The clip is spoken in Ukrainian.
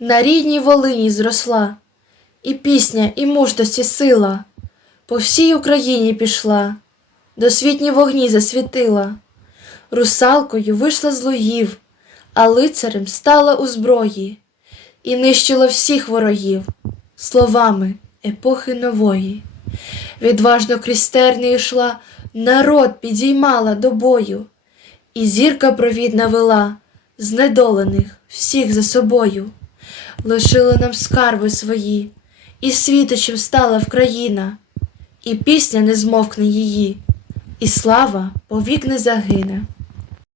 на рідній Волині зросла, і пісня, і мужності сила по всій Україні пішла, досвітні вогні засвітила. Русалкою вийшла з лугів, а лицарем стала у зброї і нищила всіх ворогів словами епохи нової. Відважно крізь терни йшла, народ підіймала до бою, і зірка провідна вела знедолених всіх за собою. Лишили нам скарби свої, і світочем стала вкраїна, і пісня не змовкне її, і слава повік не загине.